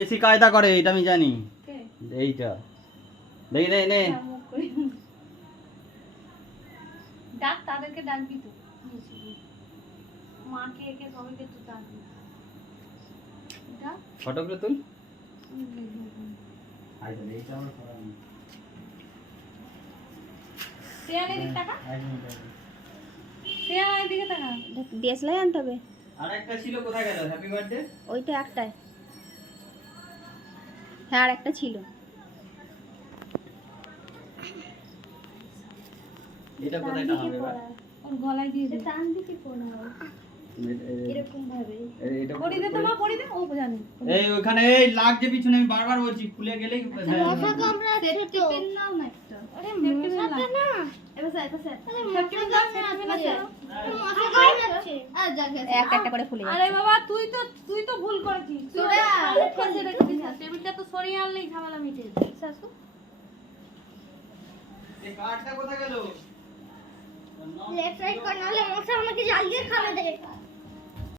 বেশি কায়দা করে এটা আমি জানি। এইটা দেখি নে নে ডাক, তাদেরকে ডাকবি তো, মাকে একে সবাইকে তো ডাকবি। ডাক ফটো করে তুল। আইটা এইটা আমার করা নেই। শ্রেয়ানের দিকে তাকা, শ্রেয়ানের দিকে তাকা। ডিএসএলআর আনতে হবে। আরেকটা ছিল, কোথায় গেল? হ্যাপি বার্থডে ওইটা একটাই। হ্যাঁ আর একটা ছিল। এটা কোথায় টাঙাবে এবার? ওর গলায় দিয়ে দে। টান দিকে পড়া এরকম ভাবে। এটা পরি দে, তোমা পরি দে, ও জানে। এই ওখানে এই লাগছে পিছনে, আমি বারবার বলছি খুলে গেলেই মশা কামড়াচ্ছে তো। পেন নাও না একটা। আরে সেফটি পেন মশাটা নাও। না। এবার স্যার এবার স্যার। আরে সেফটি পেন দাও, সেফটি পেন দাও। মশা কামড়াচ্ছে। আর জায়গা একটা একটা করে ফুলে আরে বাবা, তুই তো ভুল করেছিস। তুই তোরা ওটা ঠেসে রেখেছিস, টেবিলটা তো সরিয়ে আনলেই ঝামেলা মিটে যেত। শাশু এই কার্ডটা কোথায় গেল? লেফট রাইট কর নাহলে মশা আমাকে জ্বালিয়ে খাবে দেখে।